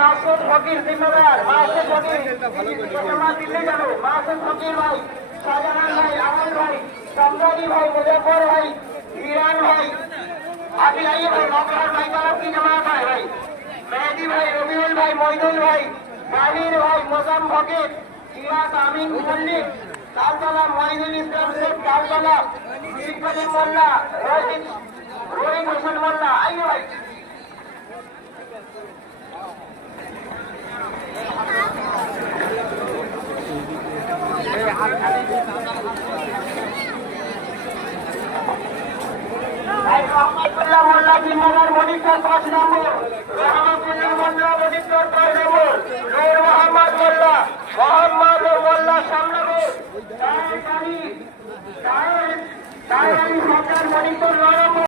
মাসুদ ফকির জিম্মেদার, মাসুদ ফকির দিল্লি যাবে, মাসুদ ফকির ভাই, শাহজাহান ভাই, আমল ভাই, সম্রানী ভাই, মুজফর ভাই, ইরান ভাই, আদিলাই ভাই, মকর ভাই, তারা কি জমায়েত হয় ভাই, মেহেদি ভাই, রবিউল ভাই, মইদুল ভাই, জাহির ভাই, মোজাম ফকির, ইরাজ আমিন মল্লিক, তালতলা মহিদুল ইসলাম শেখ, তালতলা শিবকালী মোল্লা, রোহিত হোসেন মোল্লা, আইয়ো ভাই। রহমতুল্লাহ মোল্লা জিম্মাদার মনিটর 5 নম্বর, রহমতুল্লাহ মোল্লা মনিটর 5 নম্বর, নূর মোহাম্মদ মোল্লা, মোহাম্মদ মোল্লা সামনগর, তার সরকার মনিটর 9 নম্বর।